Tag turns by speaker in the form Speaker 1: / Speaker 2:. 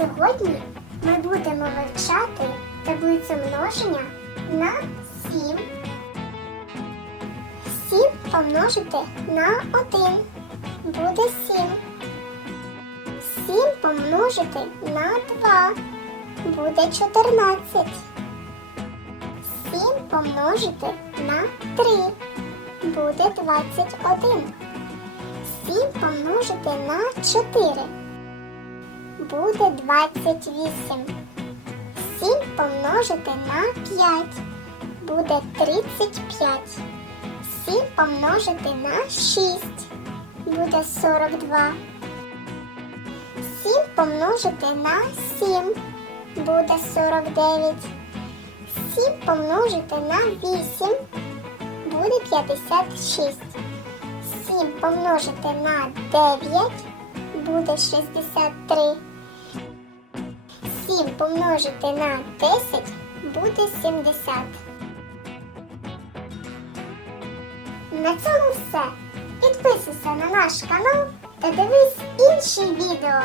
Speaker 1: Сьогодні ми будемо вивчати таблицю множення на 7. 7 помножити на 1 буде 7. 7 помножити на 2 буде 14. 7 помножити на 3 буде 21. 7 помножити на 4 буде 28. 7 помножити на 5 буде 35. 7 помножити на 6 буде 42. 7 помножити на 7 буде 49. 7 помножити на 8 буде 56. 7 помножити на 9 буде 63. 7 помножити на 10 буде 70. На цьому все. Підписуйся на наш канал та дивись інші відео.